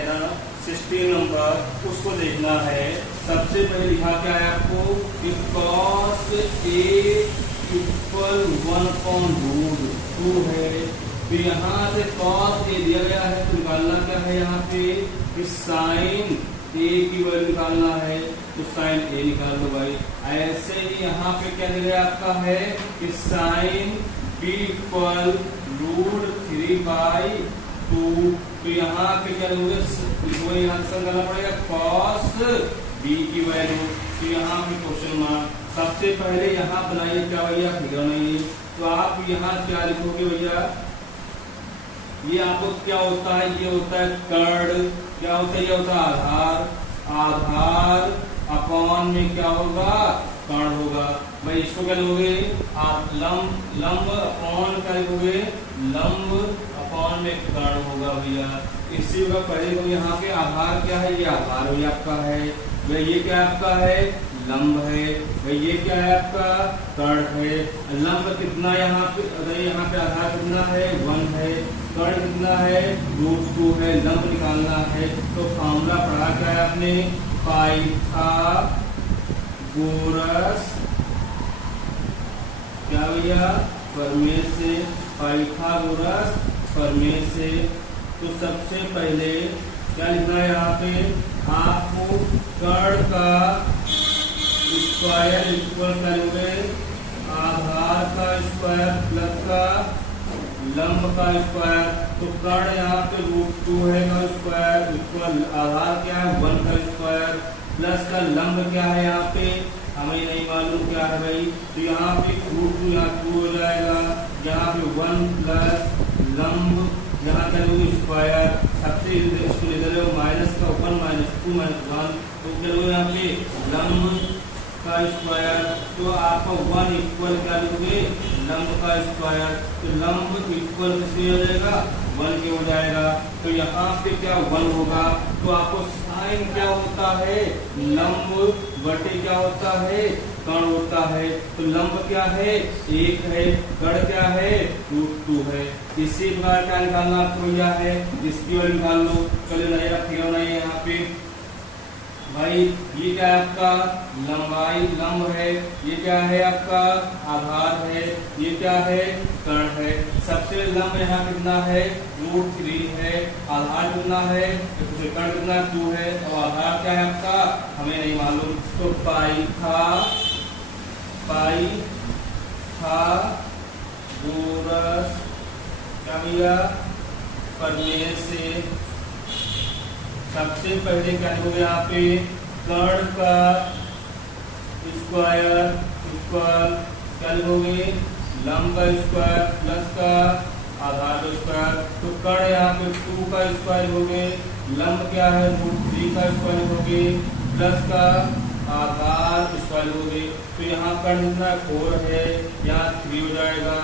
है ना 16 नंबर, उसको देखना है। सबसे पहले लिखा क्या है आपको कि cos A इक्वल 1/√2 है। तो यहाँ से cos A दिया गया है तो निकालना क्या है यहाँ पे कि sin A की वैल्यू निकालना है, तो sin A निकाल लो भाई। ऐसे ही यहाँ पे क्या दिया गया आपका है कि sin B इक्वल √3/2। तो यहाँ पे क्या लोगे आंसर करना पड़ेगा cos B की वैल्यू। तो यहाँ पे क्वेश्चन मार्क। सबसे पहले यहाँ बनाइए क्या भैया फिगर बनाइए। तो आप यहाँ क्या लिखोगे भैया, ये आपको क्या होता है, ये होता है कर्ण, क्या होता है, ये होता है आधार, आधार अपॉन में क्या होगा कर्ण होगा भाई। इसको क्या लोगे आप लंब, लंब अपॉन क्या लिखोगे लंब अपॉन में कर्ण होगा भैया। इसी का पहले को यहाँ पे आधार क्या है, ये आधार भी आपका है भाई, ये क्या आपका है लंब है भाई, ये क्या है आपका कर्ण है। लंब कितना यहाँ पे, अगर यहाँ पे आधार कितना है 1 है, कर्ण कितना है √2 है, लंब निकालना है। तो फॉर्मूला पढ़ा क्या है आपने, पाइथागोरस क्या भैया प्रमेय से, पाइथागोरस प्रमेय से। तो सबसे पहले क्या लिखना है यहाँ पे आपको, कर्ण का स्क्वायर इक्वल करोगे आधार का स्क्वायर प्लस का लंब का स्क्वायर। तो कर्ण यहाँ पे √2 है का स्क्वायर इक्वल आधार क्या है 1 का स्क्वायर प्लस का लंब क्या है यहाँ पे हमें नहीं मालूम क्या है भाई। तो यहाँ पे √2 यहाँ 2 हो जाएगा, यहाँ पे 1 प्लस लंब यहाँ क्या लोगे स्क्वायर। सबसे इसको ले रहे हो माइनस का 1 -2 -1, तो चलो यहाँ पे लंब का स्क्वायर। तो आपका 1 इक्वल क्या लोगे लंब का स्क्वायर। तो लंब इक्वल किसके हो जाएगा 1 के हो जाएगा। तो यहाँ पे क्या 1 होगा। तो आपको साइन क्या होता है लंब बटे क्या होता है कर्ण होता है। तो लंब क्या है 1 है, कर्ण क्या है √2 है। इसी प्रकार क्या निकालना आपको यह है, इसकी वैल्यू निकाल लो। चलो नया फिगर नहीं यहाँ पे भाई, ये क्या है आपका लंबाई लंब है, ये क्या है आपका आधार है, ये क्या है कर्ण है। सबसे लंब यहाँ कितना है √3 है, आधार कितना है कर्ण कितना 2 है, और आधार क्या है आपका हमें नहीं मालूम। तो पाइथागोरस क्या भैया प्रमेय से सबसे पहले क्या लिखोगे यहाँ पे कर्ण का स्क्वायर इक्वल क्या लिखोगे लंब का स्क्वायर प्लस का आधार का स्क्वायर। तो कर्ण यहाँ पे 2 का स्क्वायर लिखोगे, लंब क्या है √3 का स्क्वायर लिखोगे प्लस का आधार स्क्वायर लिखोगे। तो यहाँ कर्ण कितना 4 है, यहाँ 3 हो जाएगा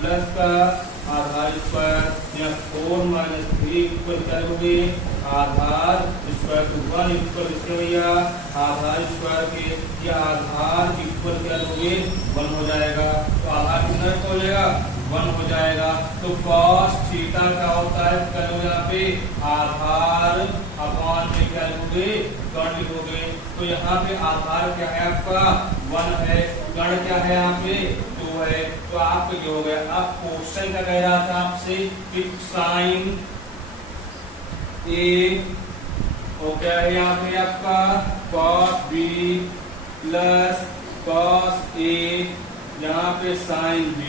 प्लस का आधार स्क्वायर, यहाँ 4 - 3 इक्वल क्या लिखोगे आधार स्क्वायर। तो 1 इक्वल इसके भैया आधार स्क्वायर के, या आधार इक्वल क्या लोगे 1 हो जाएगा। तो आधार कितना हो जाएगा 1 हो जाएगा। तो cos थीटा क्या होता है करोगे यहाँ पे आधार अपॉन में क्या लिखोगे कर्ण लिखोगे। तो यहाँ पे आधार क्या है आपका 1 है, कर्ण क्या है यहाँ पे 2 है। तो आपको ये हो गया। अब क्वेश्चन क्या कह रहा था आपसे कि साइन A और क्या है यहाँ पे आपका cos B plus cos A, यहाँ पे sin B।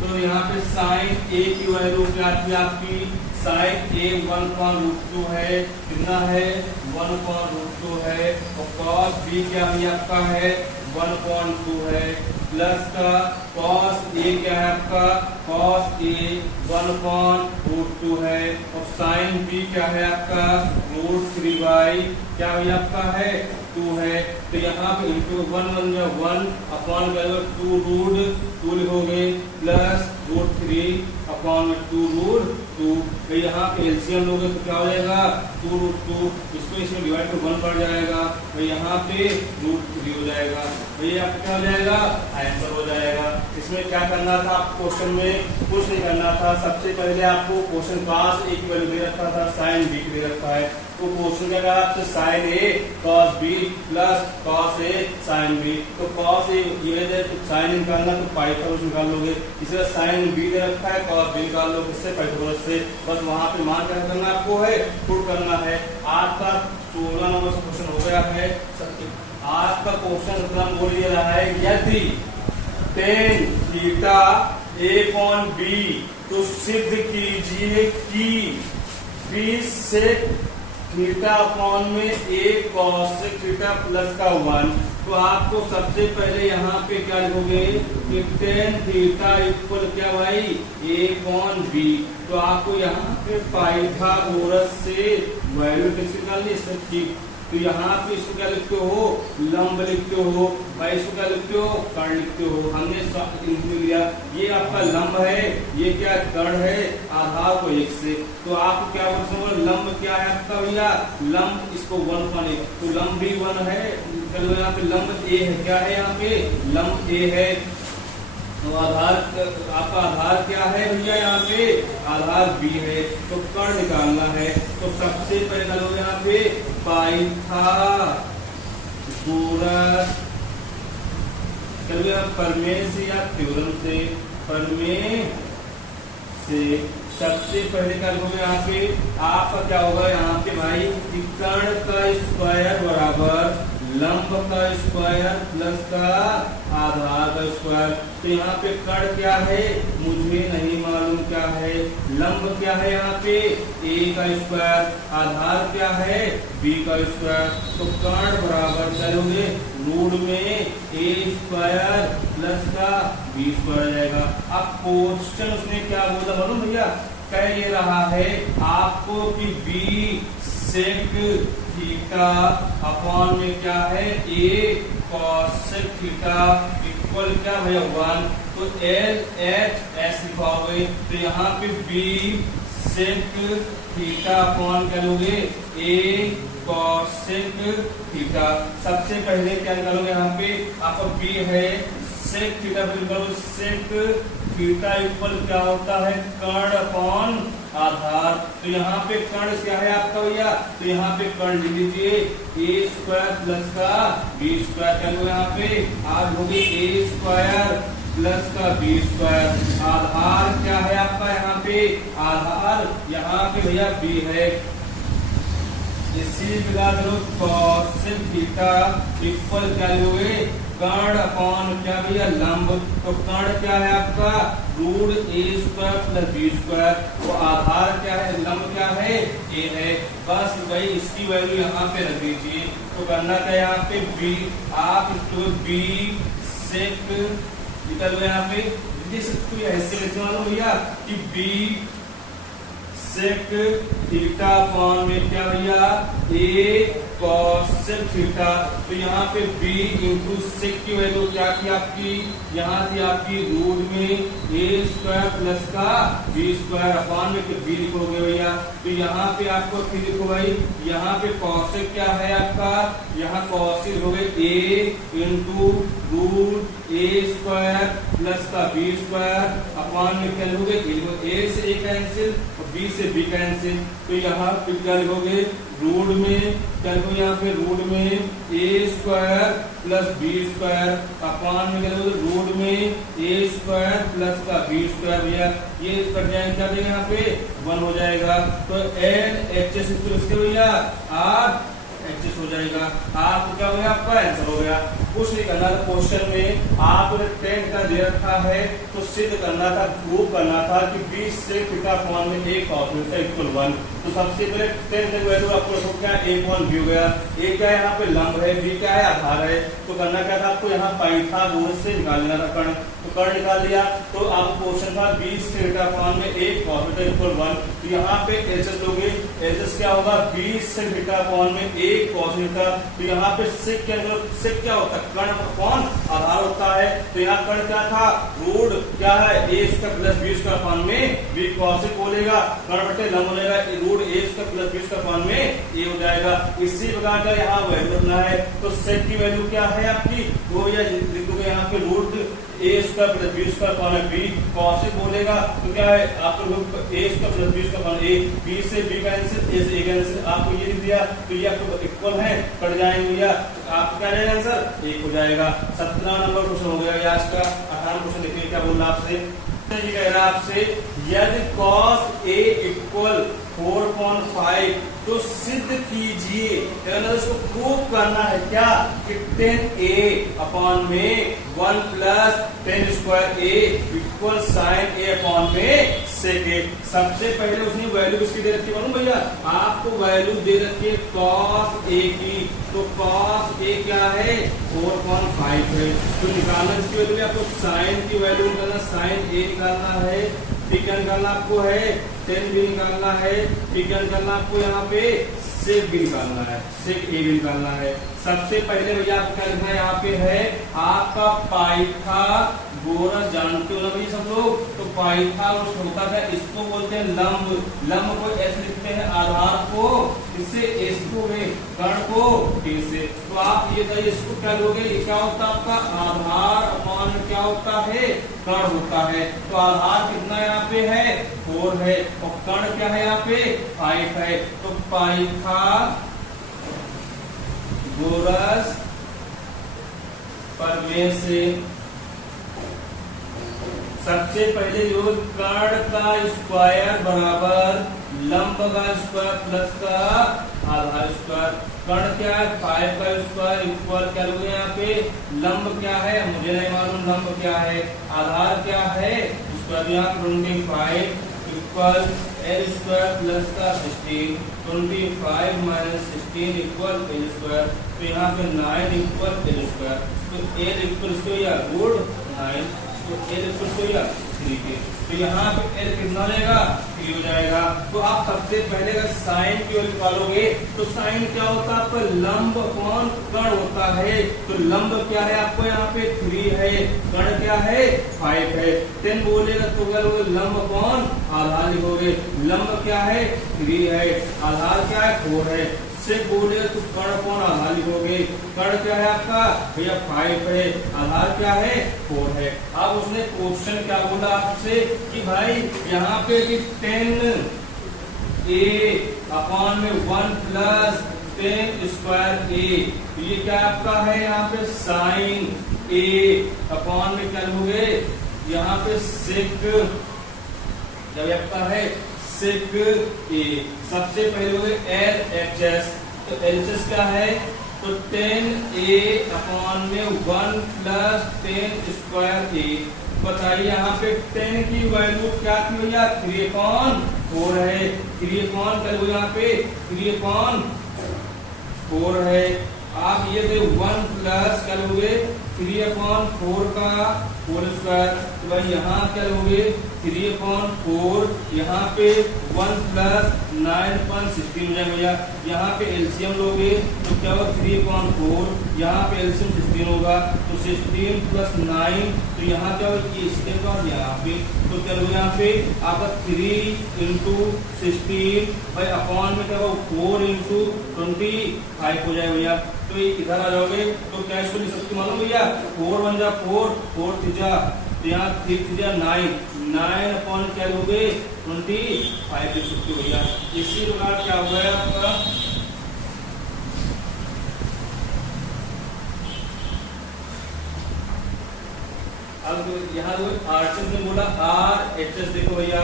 तो यहाँ पे sin A की वैल्यू क्या थी आपकी, sin A 1/√2 है, कितना है 1/√2 है, और cos B क्या भी आपका है 1/2 है, प्लस का cos A क्या है आपका cos A 1/√2 है, और sin B क्या है आपका √3 क्या भी आपका है 2 है। तो यहाँ पे इंटू 1 बन गया 1 अपॉन 2 √2 लिखोगे प्लस √3 अपॉन 2 √2 2। तो यहाँ पे एलसीएम लोगे तो क्या हो जाएगा 2√2, इसको इसमें डिवाइड कर 1 पड़ जाएगा, तो यहाँ पे √3 हो जाएगा। तो ये आपका क्या हो जाएगा आंसर हो जाएगा। इसमें क्या करना था आपको, क्वेश्चन में कुछ नहीं करना था। सबसे पहले आपको क्वेश्चन cos A की वैल्यू दे रखा था, sin B दे रखा है, तो क्वेश्चन क्या कहा आपसे sin A cos B plus cos A sin B। तो cos A ये है तो sin निकालना तो पाइथागोरस निकाल लोगे, इसी तरह sin B दे रखा है cos B निकाल लो किससे पाइथागोरस से। बस वहां पे मान क्या करना आपको है पुट करना है। आपका 16 नंबर से क्वेश्चन हो गया है। आज का क्वेश्चन 17 बोल दे रहा है यदि tan थीटा A/B तो सिद्ध कीजिए कि B sec थीटा अपॉन में A cos थीटा प्लस का 1। तो आपको सबसे पहले यहाँ पे क्या लिखोगे कि tan थीटा इक्वल क्या भाई A/B। तो आपको यहाँ पे पाइथागोरस से वैल्यू किसकी निकालनी है, तो यहाँ पे इसको क्या लिखते हो लंब लिखते हो, भाई इसको क्या लिखते हो कर्ण लिखते हो। हमने लिया ये आपका लंब है, ये क्या कर्ण है, आधार को 1 से। तो आप क्या बोल सकते लंब क्या है आपका भैया, लंब इसको 1.1, तो लंब भी 1 है। चलो यहाँ पे लंब A है, क्या है यहाँ पे लंब A है। तो आधार आपका आधार क्या है भैया, यहाँ पे आधार B है, तो कर्ण निकालना है। तो सबसे पहले निकालो यहाँ पे पाइथागोरस, चलिए प्रमेय से या थ्योरम से, प्रमेय से सबसे पहले क्या लिखोगे यहाँ पे आपका क्या होगा यहाँ पे भाई कर्ण का स्क्वायर बराबर लंब का स्क्वायर प्लस का आधार का स्क्वायर। तो यहाँ पे कर्ण क्या है मुझे नहीं मालूम क्या है, लंब क्या है यहाँ पे A का स्क्वायर, आधार क्या है B का स्क्वायर। तो कर्ण बराबर चलोगे रूट में A स्क्वायर प्लस का B स्क्वायर जाएगा। अब क्वेश्चन उसने क्या बोला मालूम भैया, कह ये रहा है आपको कि B सेक थीटा अपॉन में क्या है A cos थीटा इक्वल क्या भैया 1। तो L H S लिखोगे, तो यहाँ पे B सेक थीटा अपॉन क्या लोगे A cos थीटा। सबसे पहले क्या निकालोगे यहाँ पे आपका B है sec theta, sec theta equal क्या होता है कर्ण अपॉन आधार। तो यहाँ पे कर्ण क्या है आपका भैया, तो यहाँ पे कर्ण लिख लीजिए A स्क्वायर प्लस का B स्क्वायर। क्या होगा यहाँ पे आज होगी A स्क्वायर प्लस का B स्क्वायर। आधार क्या है आपका यहाँ पे, आधार यहाँ पे भैया B है। इसी प्रकार cos थीटा इक्वल क्या लोगे कर्ण अपॉन क्या भैया लंब। तो कर्ण क्या है आपका root A square plus B square. तो आधार क्या है लंब क्या है A है। बस भाई इसकी वैल्यू यहाँ पे रख दीजिए। तो करना क्या यहाँ पे B, आप इसको B सेक निकल गए यहाँ पे ऐसे मानो भैया कि B सेक थीटा अपॉन में क्या भैया A cos थीटा। तो यहाँ पे B इंटू सेक की वैल्यू क्या की आपकी, यहाँ थी आपकी रूट में A स्क्वायर प्लस का B स्क्वायर अपॉन में B लिखोगे भैया। तो यहाँ पे आपको फिर लिखो भाई, यहाँ पे cos क्या है आपका, यहाँ cos लिखोगे A into root A square plus का B स्क्वायर अपॉन में क्या लिखोगे A से A कैंसिल और B से B कैंसिल। तो यहाँ पे क्या लिखोगे रूट में क्या लिखोगे यहाँ पे रूट में A square plus B square upon में क्या लिखोगे रूट में A स्क्वायर प्लस का B स्क्वायर। भैया ये कट जाएगा क्या देगा यहाँ पे 1 हो जाएगा। तो L H S इसके भैया आप एडजस्ट हो जाएगा। आप क्या हो गया आपका आंसर हो गया। कुछ नहीं करना था क्वेश्चन में, आपने tan का दे रखा है तो सिद्ध करना था, प्रूव करना था कि B सेक थीटा अपॉन में A cos थीटा इक्वल 1। तो सबसे पहले tan का वैल्यू आपको रखो क्या A अपॉन B हो गया। A क्या है यहाँ पे लंब है, B क्या है आधार है। तो करना क्या था आपको यहाँ पाइथागोरस से निकाल लेना था कर्ण। तो कर्ण निकाल लिया तो आपको क्वेश्चन था B सेक थीटा अपॉन में A cos थीटा इक्वल 1। तो यहाँ पे एचएस लोगे, एचएस क्या होगा B सेक थीटा अपॉन में A cos थीटा। तो यहाँ पे sec क्या होता है, कर्ण अपॉन आधार होता है। तो यहाँ कर्ण क्या था, रूट क्या है a square plus b square upon में b cos बोलेगा, कर्ण बटे लंब हो जाएगा root a square plus b square upon में a हो जाएगा। इसी प्रकार का यहाँ वैल्यू रखना है। तो sec की वैल्यू क्या है आपकी, वो या लिखोगे यहाँ पे root a square plus b square upon b cos बोलेगा। तो क्या है आपको root a square plus b square upon a, b से b कैंसिल, a से a कैंसिल, आपको ये लिख दिया। तो ये आपको इक्वल है, कट जाएंगे या आपको क्या रहेगा आंसर 1 हो जाएगा। 17 नंबर क्वेश्चन हो गया आज का। 18 क्वेश्चन देखिए क्या बोल रहा है आपसे, ये कह रहा है आपसे यदि cos a इक्वल 4.5 तो सिद्ध कीजिए, इसको प्रूव करना है क्या कि 10a अपॉन में 1 plus 10 square a equal sine a upon में सेक a। सबसे पहले उसने वैल्यू किसकी दे रखी है मालूम भैया, आपको वैल्यू दे रखी है cos a की। तो cos a क्या है 4.5 है। तो निकालना इसकी वैल्यू, आपको साइन की वैल्यू निकालना, साइन a निकालना है, ठीक है, निकालना आपको है 10 भी निकालना है, ठीक है, निकालना आपको यहाँ पे सेक भी निकालना है, सेक ए भी निकालना है। सबसे पहले भैया आपको क्या लिखना है, यहाँ पे है आपका पाइथागोरस, जानते हो ना भैया सब लोग। तो पाइथागोरस होता था, इसको बोलते हैं लंब, लंब को एस लिखते हैं, आधार को इससे एस को है, कर्ण को ए से। तो आप ये बताइए इसको क्या लोगे, ये क्या होता है आपका आधार अपॉन क्या होता है, कर्ण होता है। तो आधार कितना यहाँ पे है 4 है और कर्ण क्या है यहाँ पे 5 है। तो पाइथागोरस प्रमेय से सबसे पहले जो कर्ण का स्क्वायर बराबर लंब का स्क्वायर प्लस का आधार स्क्वायर। कर्ण क्या है 5 का स्क्वायर इक्वल क्या लोगे यहाँ पे, लंब क्या है मुझे नहीं मालूम, लंब क्या है, आधार क्या है स्क्वायर, यहाँ 25 इक्वल एल स्क्वायर प्लस का 16, 25 माइनस 16 इक्वल एल स्क्वायर। तो यहाँ पे 9 इक्वल एल स्क्वायर। तो एल इक्वल टू या गुड 9, तो एल इक्वल टू या 3 के। तो यहाँ पे एल कितना लेगा 3 हो जाएगा। तो आप सबसे पहले अगर साइन की वैल्यू निकालोगे तो साइन क्या होता है आपका लंब अपॉन कर्ण होता है। तो लंब क्या है आपको यहाँ पे 3 है, कर्ण क्या है 5 है। 10 बोलेगा तो क्या लोगे लंब अपॉन आधार लिखोगे, लंब क्या है 3 है, आधार क्या है 4 है। सेक बोले तो कर्ण अपॉन आधार लिखोगे, कर्ण क्या है आपका भैया 5 है, आधार क्या है 4 है। अब उसने क्वेश्चन क्या बोला आपसे कि भाई यहाँ पे कि 10a अपॉन में 1 प्लस 10 स्क्वायर a, ये क्या आपका है यहाँ पे साइन a अपॉन में क्या लोगे यहाँ पे सेक, जब आपका है सेक ए। सबसे पहले हो एल एच एस, तो एल एच एस क्या है तो 10a अपॉन में 1 प्लस 10 स्क्वायर ए। बताइए यहाँ पे 10 की वैल्यू क्या थी भैया 3/4 है, 3/4 क्या हो यहाँ पे 3/4 है। आप ये दे 1 प्लस क्या लोगे 3/4 का होल स्क्वायर। तो भाई यहाँ क्या लोगे 3/4, यहाँ पे 1 प्लस 9.16 हो जाएगा भैया। यहाँ पे एलसीएम लोगे तो क्या होगा 3/4, यहाँ पे एलसीएम 16 होगा तो 16 प्लस 9, तो यहाँ क्या होगा इसके बाद यहाँ पे तो क्या होगा यहाँ पे आपका 3 इंटू 16 भाई अपॉन में क्या होगा 4 इंटू 25 हो जाएगा भैया। तो ये इधर आ जाओगे तो क्या इसको लिख सकते मालूम भैया 4 1 जा 4, 4 3 जा, तो यहाँ 3 3 जा 9, 9 अपॉन क्या लोगे 25 लिख सकते हो भैया। इसी प्रकार क्या हो गया आपका अब यहाँ आरएचएस ने बोला आरएचएस, देखो भैया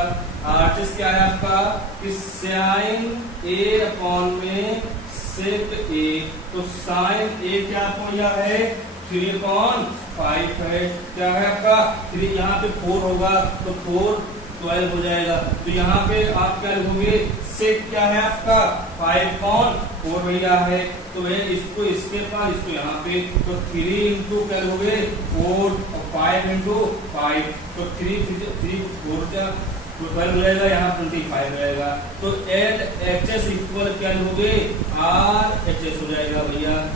आरएचएस क्या है आपका कि साइन ए अपॉन में सेक ए। तो साइन ए क्या आपको यह है 3/5 है, क्या है आपका 3, यहाँ पे 4 होगा तो 4 12 हो जाएगा। तो यहाँ पे आप क्या लिखोगे सेक क्या है आपका 5/4 भैया है। तो ये इसको इसके पास इसको यहाँ पे तो 3 इंटू क्या लोगे 4 और 5 इंटू 5, तो 3 4 तो 12 हो जाएगा, यहाँ 25 हो जाएगा। तो एल एच एस इक्वल क्या लोगे आर एच एस हो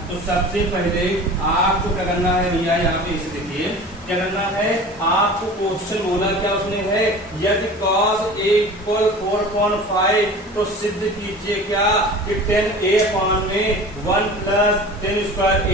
तो सबसे पहले आपको क्या करना है भैया, यहाँ पे इसे देखिए क्या करना है आपको। क्वेश्चन बोला क्या उसने है, यदि cos a इक्वल 4.5 तो सिद्ध कीजिए क्या कि 10a अपॉन में 1 plus 10 square a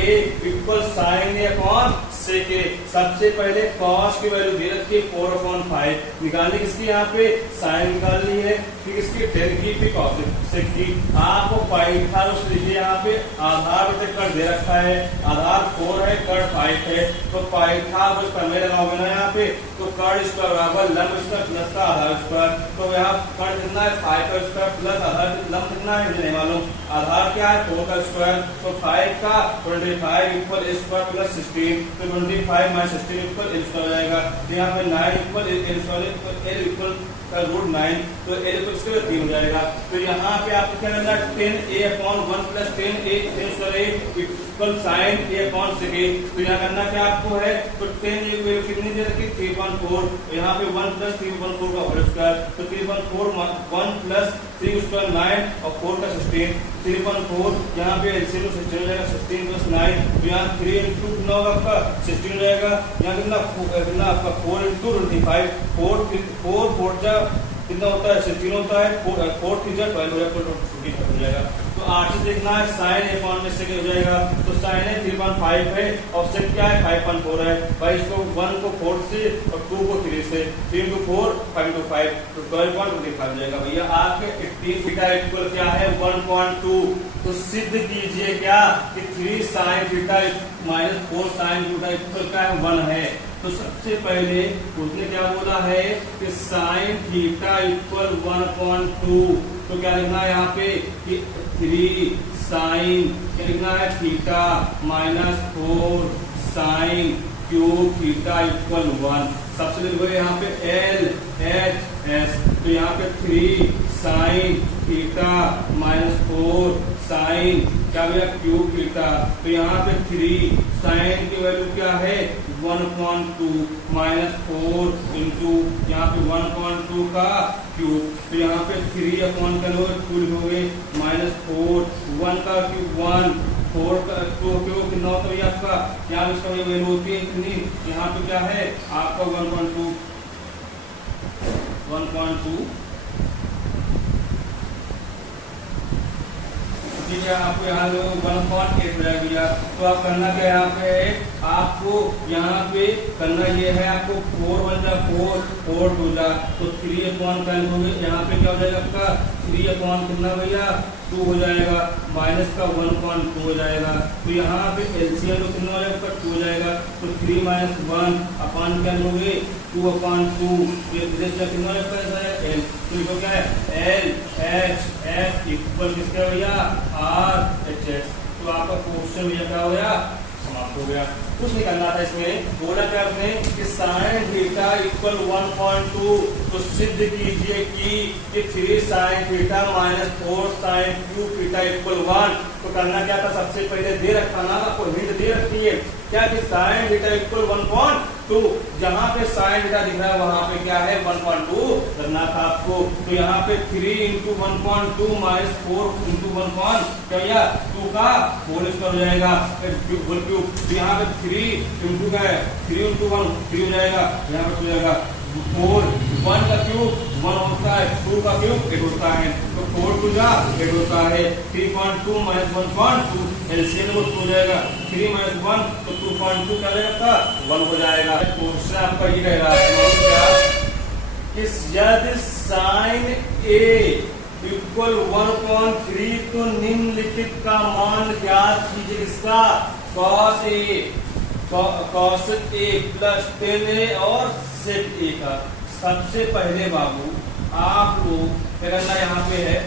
equal sin a upon sec a। सबसे पहले cos की वैल्यू दे रखी है 4/5, निकालनी किसकी यहाँ पे sin निकालनी है, फिर इसकी 10 की फिर cos sec की। आपको पाइथागोरस लीजिए, यहाँ पे आधार पे कर दे रखा है, आधार 4 है कर्ण 5 है, तो पाइथागोरस करने लगाओगे ना यहाँ पे, तो कर्ण स्क्वायर बराबर लंब स्क्वायर प्लस का आधार स्क्वायर। तो यहाँ कर्ण कितना है 5 का स्क्वायर प्लस आधार लंब कितना है मुझे नहीं मालूम, आधार क्या है 4 का स्क्वायर, तो 5 का 25 इक्वल a स्क्वायर प्लस 16, तो 25 माइनस 16 इक्वल a स्क्वायर हो जाएगा। तो यहाँ पे 9 equal a square l equal का रूट 9, तो l इक्वल इसके 3 हो जाएगा। तो यहाँ पे आपको क्या करना है 10a upon 1 plus 10a 10 square a equal sin a upon sec a। तो यहाँ करना क्या आपको है, तो 10 ये वैल्यू कितनी दे रखी 3.4, यहाँ पे 1 प्लस 3.4 का होल स्क्वायर, तो 3.4 1 प्लस 3 स्क्वायर 9 और 4 का 16, 3.4 यहाँ पे एलसीएम 16 हो जाएगा, 16 प्लस 9, तो यहाँ 3 इंटू 9 आपका 16 हो जाएगा। यहाँ कितना आपका 4 इंटू 25, 4 जा कितना होता है 16 होता है, 4 3 जा 12 हो जाएगा, तो हो जाएगा। तो आगे देखना है sin a अपॉन में sec हो जाएगा, तो sin a 3.5 है और sec क्या है 5.4 है। भाई इसको 1 को 4 से और 2 को 3 से, 3 into 4 5 into 5, तो 12.25 हो जाएगा। भैया आपके 18 थीटा इक्वल क्या है 1.2, तो सिद्ध कीजिए क्या कि 3 sin theta minus 4 sin theta equal क्या है 1 है। तो सबसे पहले उसने क्या बोला है कि sin थीटा इक्वल 1.2, तो क्या लिखना है यहाँ पे कि 3 sin क्या लिखना है theta minus 4 sin cube theta equal 1। सबसे पहले यहाँ पे L H S, तो यहाँ पे 3 sin थीटा माइनस 4 sin क्या भैया क्यूब थीटा, तो यहाँ पे 3 sin की वैल्यू क्या है 1.2 माइनस 4 इंटू यहाँ पे 1.2 का क्यूब, तो यहाँ पे 3 अपॉन का लोग 2 लिखोगे माइनस 4 1 का क्यूब 1 4 का 2 क्यूब कितना होता है आपका, यहाँ इसका वैल्यू होती है कितनी, यहाँ पे क्या है आपका 1.2 ठीक है। आपको यहाँ 1.8 हो जाएगा। तो आप करना क्या यहाँ पे है, आपको यहाँ पे करना ये है, आपको 4 1 जा 4 4 2 जा, तो 3 अपॉन कैलकुलेट यहाँ पे क्या हो जाएगा आपका 3 अपॉन कितना भैया 2 हो जाएगा, माइनस का 1.2 हो जाएगा। तो यहाँ पे एलसीएम तो कितना हो जाएगा 2 हो जाएगा, तो 3 माइनस 1 अपॉन क्या लोगे 2/2, ये कितना हो जाएगा एल, तो क्या है एल एच एस इक्वल किसका भैया आर एच एस। तो आपका क्वेश्चन भैया क्या हो गया समाप्त हो गया। कुछ नहीं करना था इसमें, बोला क्या आपने कि sin थीटा इक्वल 1.2, तो सिद्ध कीजिए कि 3 sin theta minus 4 sin cube theta equal 1। तो करना क्या था, सबसे पहले दे रखा ना आपको हिंट दे रखी है क्या कि sin थीटा इक्वल 1.2, जहां पे sin थीटा दिख रहा है वहां पे क्या है 1.2 करना था आपको। तो यहाँ पे 3 इंटू 1.2 माइनस 4 इंटू 1.2 का होल स्क्वायर हो जाएगा होल क्यूब। तो यहाँ पे 3 इंटू का है 3 इंटू 1 3 हो जाएगा, यहाँ पे हो जाएगा 4 1 का क्यूब 1 होता है, 2 का क्यूब 8 होता है, तो 4 2 जा 8 होता है, 3.2 माइनस 1.2 एलसीएम में 2 हो जाएगा, 3 माइनस 1 तो 2.2 क्या रहेगा 1 हो जाएगा। क्वेश्चन आपका ये कह रहा है कि यदि sin A इक्वल 1/3 तो निम्नलिखित का मान ज्ञात कीजिए, इसका cos A प्लस 10A और sec A का। सबसे पहले बाबू आप लोग क्या करना यहाँ पे है,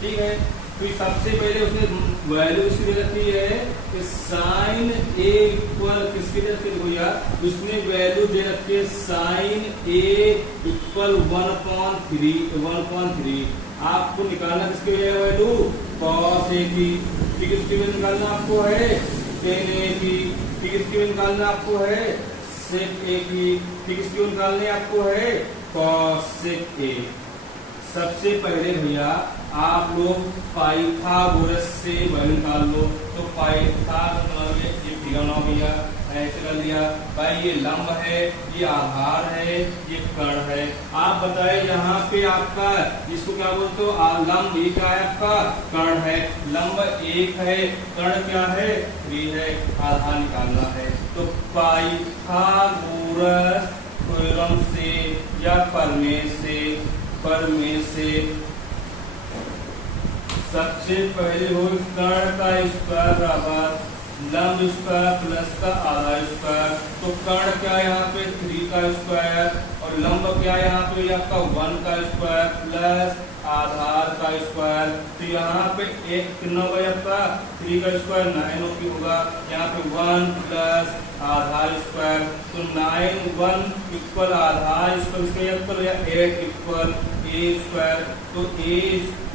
ठीक है, तो सबसे पहले उसने वैल्यू इसकी दे रखी है कि sin A इक्वल किसकी दे रखी है, देखो यार उसने वैल्यू दे रखी है sin A इक्वल 1/3 आपको निकालना किसकी वैल्यू cos A की, ठीक है, इसकी वैल्यू निकालना आपको है 10A की, ठीक है, इसकी वैल्यू निकालना आपको है sec A की, ठीक, इसकी वैल्यू निकालने आपको है cos sec A। सबसे पहले भैया आप लोग पाइथागोरस से वैल्यू निकाल लो। तो पाइथागोरस ये फिगर हो गया, ऐसे कर लिया भाई, ये लंब है, ये आधार है, ये कर्ण है। आप बताए यहाँ पे आपका इसको क्या बोलते हो, लंब ये क्या है आपका, कर्ण है। लंब 1 है, कर्ण क्या है, 3 है, आधार निकालना है। तो पाइथागोरस थ्योरम से या प्रमेय से सबसे पहले हो कर्ण का स्क्वायर बराबर लंब स्क्वायर प्लस का आधार स्क्वायर। तो कर्ण क्या है यहाँ पे 3 का स्क्वायर और लंब क्या है यहाँ पे आपका 1 का स्क्वायर प्लस आधार का स्क्वायर। तो यहाँ पे एक कितना होगा आपका 3 का स्क्वायर 9 की होगा, यहाँ पे 1 प्लस आधार स्क्वायर। तो 9 1 इक्वल आधार स्क्वायर या 8 इक्वल a स्क्वायर। तो a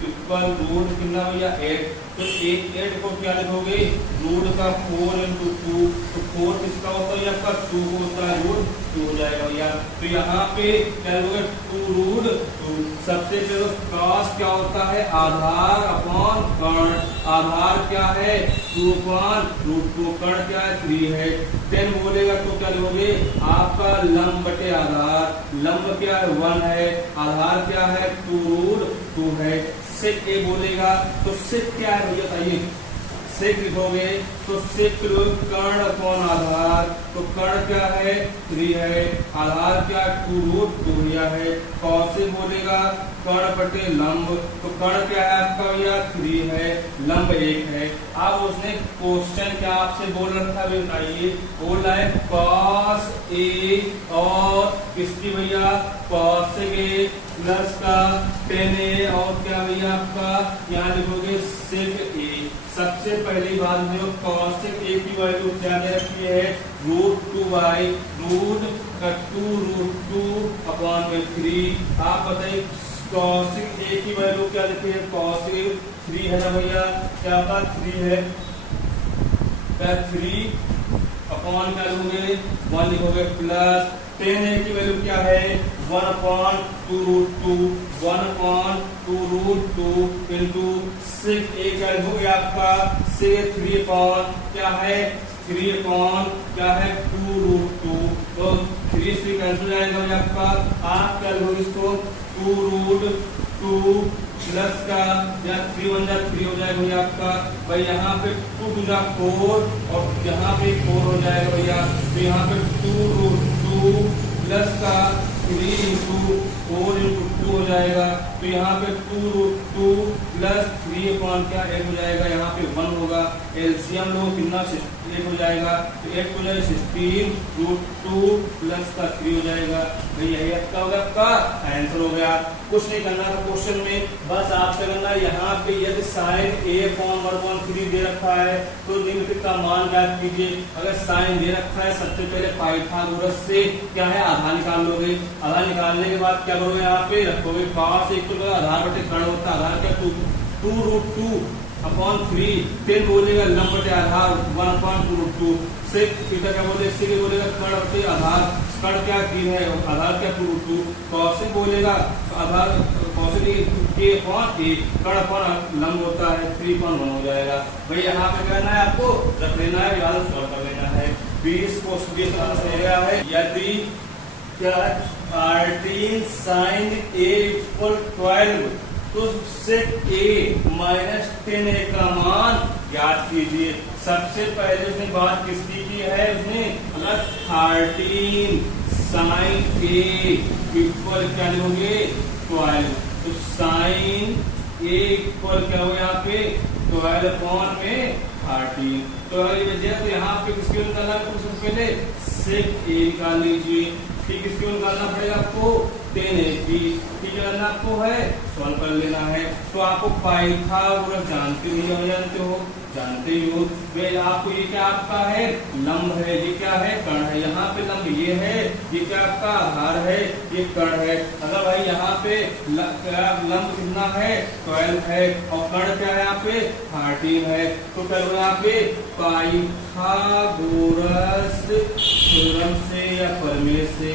इक्वल रूट कितना हो गया 8। तो 8 को क्या लिखोगे, रूट का 4 इंटू 2। तो 4 किसका होता है आपका 2 होता है, रूट 2 हो जाएगा भैया। तो यहाँ पे क्या लिखोगे 2 रूट 2। सबसे पहले कॉस क्या होता है, आधार अपॉन कर्ण। आधार क्या है 2 अपॉन रूट 2, कर्ण क्या है 3 है। 10 बोलेगा तो क्या लिखोगे आपका लंब बटे आधार। लंब क्या है 1 है, आधार क्या है 2 रूट 2 है। सेक ए बोलेगा तो सेक क्या है भैया बताइए, सेक लिखोगे तो सेक कर्ण अपॉन आधार। तो कर्ण क्या है 3 है, आधार क्या 2 रूट 2 है। कौशिक बोलेगा कर्ण बटे लंब। तो कर्ण क्या है आपका भैया 3 है, लंब 1 है। अब उसने क्वेश्चन क्या आपसे बोल रखा है बताइए, बोल रहा है कॉस ए और किसकी भैया कौशिक ए प्लस का tan ए और क्या भैया आपका यहाँ लिखोगे सेक ए। सबसे पहली बात जो कॉशिक ए की वैल्यू क्या दे रखी है रूट 2 रूट 2 अपॉन में 3। आप बताइए कॉशिक ए की वैल्यू क्या लिखी है, कॉशिक 3 है ना भैया, क्या बात 3 है, क्या 3 अपॉन क्या लिखोगे 1 लिखोगे प्लस tan ए की वैल्यू क्या है 1 upon 2 root 2, 1 upon 2 root 2 into sec A क्या हो गया आपका सेक 3 अपॉन क्या है 3 अपॉन क्या है 2 रूट 2। तो 3 से कैंसिल जाएगा आपका, आप क्या लोगे इसको 2 रूट 2 प्लस का या 3 1 जा 3 हो जाएगा भैया आपका। भाई यहाँ पे 2 2 जा 4 और यहाँ पे 4 हो जाएगा भैया। तो यहाँ पे 2 रूट 2 प्लस का 3 इंटू 4 इंटू 2 हो जाएगा। तो यहाँ पे 2 रूट 2 प्लस 3 अपॉन क्या 8 हो जाएगा, यहाँ पे 1 होगा। एलसीएम लोग कितना 8 हो जाएगा, तो 8 हो जाएगा 16 रूट 2 प्लस का 3 हो जाएगा। भाई यही आपका होगा, आपका आंसर हो गया। कुछ नहीं करना था क्वेश्चन में, बस आपसे करना यहाँ पे यदि साइन a अपॉन 1/3 दे रखा है तो निम्नलिखित का मान ज्ञात कीजिए। अगर साइन दे रखा है सबसे पहले पाइथागोरस से क्या है आधार निकाल लोगे। आधार निकालने के बाद क्या करोगे, यहाँ पे रखोगे cos एक तो आधार बटे कर्ण होता है, आधार क्या 2 रूट 2 अपॉन 3। फिर बोलेगा लंब बटे आधार 1 अपॉन 2 रूट 2। सेक थीटा क्या बोले, सेक बोलेगा कर्ण बटे आधार, कर्ण क्या 3 है, आधार क्या 2 रूट 2। कौशिक बोलेगा आधार कौशिक के अपॉन ए, कर्ण अपॉन लंब होता है 3/1 हो जाएगा। भाई यहाँ पे करना है आपको रख लेना है, याद सॉल्व कर लेना है। 20 को हो गया है, यदि क्या 13 sin a इक्वल 12 तो सेक a माइनस 10a का मान ज्ञात कीजिए। सबसे पहले उसने बात किसकी की है, उसने 13 sin a इक्वल क्या लिखोगे 12। तो sin a इक्वल क्या हो यहाँ पे 12 अपॉन में 13। तो तो यहाँ पे किसके निकालना है, सबसे पहले सेक a निकाल लीजिए। ठीक, इसको निकालना पड़ेगा आपको 10a की, ठीक है ना, आपको है सॉल्व कर लेना है। तो आपको पाइथागोरस जानते हो, जानते ही हो। वे आपको ये क्या आपका है लंब है, ये क्या है कर्ण है। यहाँ पे लंब ये है, ये क्या आपका आधार है, ये कर्ण है। अगर भाई यहाँ पे लंब कितना है 12 है और कर्ण क्या है यहाँ पे 13 है। तो करो यहाँ पे पाइथागोरस थ्योरम से या प्रमेय से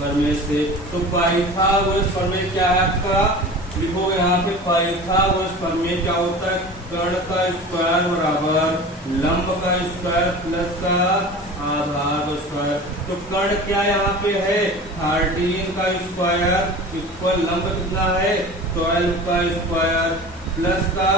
प्रमेय से। तो पाइथागोरस प्रमेय क्या है आपका, लिखोगे यहाँ पे पाइथागोरस प्रमेय क्या होता है, कर्ण का स्क्वायर बराबर लंब का स्क्वायर प्लस का आधार का स्क्वायर। तो कर्ण क्या यहाँ पे है 13 का स्क्वायर इक्वल लंब कितना है 12 का स्क्वायर प्लस का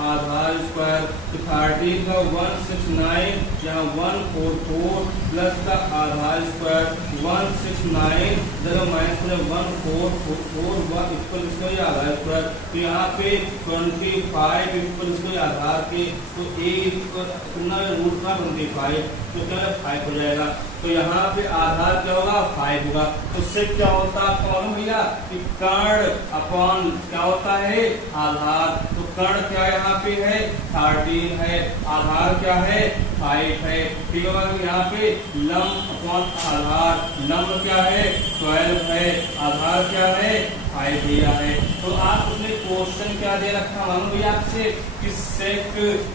आधार स्क्वायर। तो 13 का 169 यहाँ 144 प्लस का आधार स्क्वायर 169 जगह माइनस में 1441 इक्वल इसका आधार स्क्वायर। तो यहाँ पे 25 इक्वल इसको आधार के, तो a कितना रूट का 25 तो क्या 5 हो जाएगा। तो यहाँ पे आधार क्या होगा 5 होगा। तो उससे क्या होता है आपको मालूम भैया कि कर्ण अपॉन क्या होता है आधार। तो कर्ण क्या यहाँ पे है 13 है, आधार क्या है 5 है, ठीक है। यहाँ पे लंब अपॉन आधार, लंब क्या है 12 है, आधार क्या है 5 दिया है। तो आप उसने क्वेश्चन क्या दे रखा मालूम भैया आपसे कि सेक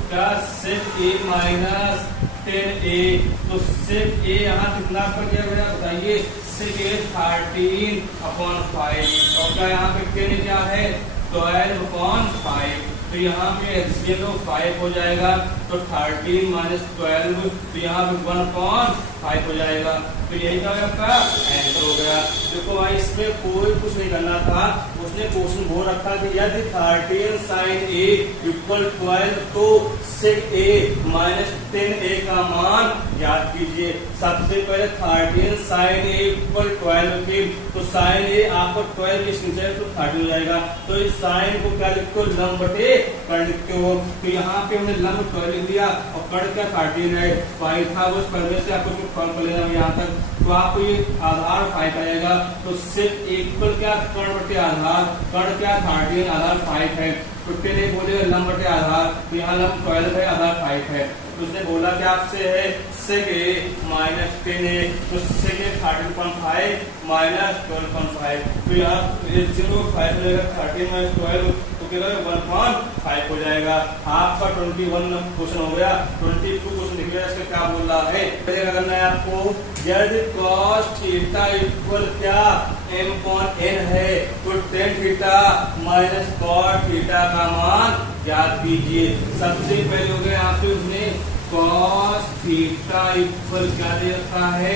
क्या सेक a माइनस 10a। तो सेक a यहाँ कितना कर दिया भैया बताइए, सेक a 13 अपॉन 5 और क्या यहाँ पे 10 क्या है 12 अपॉन 5। तो यहाँ पे एलसीएम तो 5 हो जाएगा। तो 13 माइनस 12 तो यहाँ पे 1/5 हो जाएगा। तो यही क्या आपका आंसर हो गया। देखो भाई इसमें कोई कुछ नहीं करना था, उसने क्वेश्चन वो रखा कि यदि 13 sin a इक्वल 12 तो sec a माइनस 10a का मान याद कीजिए। सबसे पहले 13 sin a इक्वल 12 के, तो sin a आपको 12 के नीचे तो 30 हो जाएगा। तो इस sin को क्या लिखते हो लंब बटे कर्ण लिखते हो। तो यहाँ पे हमने लंब 12 लिख दिया और कर्ण क्या 13 है। पाइथागोरस प्रमेय से आपको जो फॉर्म कर लेना यहाँ तक, तो आपको ये आधार 5 आएगा। तो सिर्फ इक्वल क्या कर्ण बटे आधार, कर्ण क्या 13 आधार 5 है। तो 10 बोलेगा लंब बटे आधार, तो यहाँ लंब 12 है आधार 5 है। तो उसने बोला कि आपसे है सेक a माइनस 10a, तो सेक a 13.5 माइनस 12.5। तो यहाँ 5 मिलेगा 13 माइनस 12 तो क्या 1.5 हो जाएगा। आपका 21 क्वेश्चन हो गया। 22 क्वेश्चन लिख गया, इसका क्या बोल रहा है क्या करना है आपको, यदि cos थीटा इक्वल क्या m/n है तो tan theta minus cos theta का मान याद कीजिए। सबसे पहले हो गया यहाँ पे उसने cos थीटा इक्वल क्या दे रखा है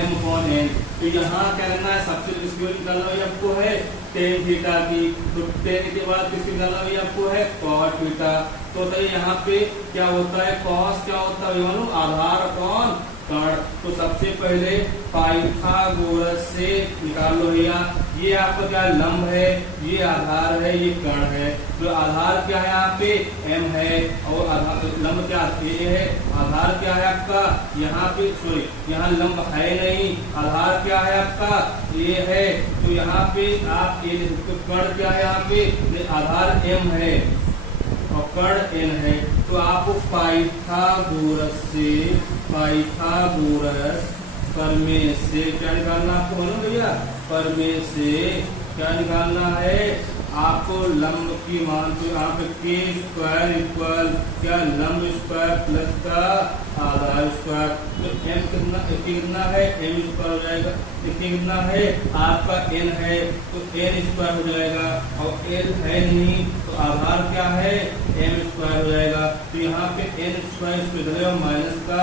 m/n। तो यहाँ क्या करना है, सबसे इसकी निकालना है आपको है tan थीटा की। तो tan के बाद किसकी निकालना है आपको है cos थीटा। तो यहाँ पे क्या होता है cos क्या होता है मालूम आधार अपॉन कर्ण। तो सबसे पहले पाइथागोरस से निकाल लो भैया, ये आपका क्या लंब है, ये आधार है, ये कर्ण है। तो आधार क्या है यहाँ पे m है और आधार लंब क्या a है। आधार क्या है आपका यहाँ पे सॉरी यहाँ लंब है नहीं, आधार क्या है आपका a है। तो यहाँ पे आप a तो कर्ण क्या है यहाँ पे आधार m है और कर्ण n है। तो आपको पाइथागोरस प्रमेय से क्या निकालना आपको मालूम भैया, प्रमेय से क्या निकालना है आपको लंब की मान। तो यहाँ पे के स्क्वायर इक्वल क्या लंब स्क्वायर प्लस का आधार स्क्वायर। तो m कितना है m स्क्वायर हो जाएगा, कितना है आपका n है तो n स्क्वायर हो जाएगा और l है नहीं तो आधार क्या है m स्क्वायर हो जाएगा। तो यहाँ पे n स्क्वायर इसको माइनस का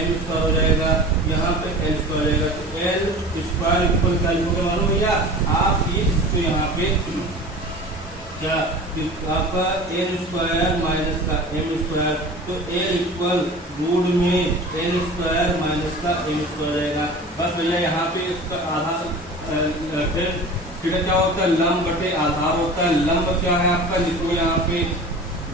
m स्क्वायर हो जाएगा, यहाँ पे l स्क्वायर हो जाएगा। तो l स्क्वायर इक्वल क्या लिखोगे मालूम भैया आप इस, तो यहाँ पे क्या आपका n स्क्वायर माइनस का m स्क्वायर। तो l इक्वल रूट में n स्क्वायर माइनस का m स्क्वायर रहेगा। बस भैया यहाँ पे इसका आधार फिर क्या होता है लंब बटे आधार होता है। लंब क्या है आपका लिखो यहाँ पे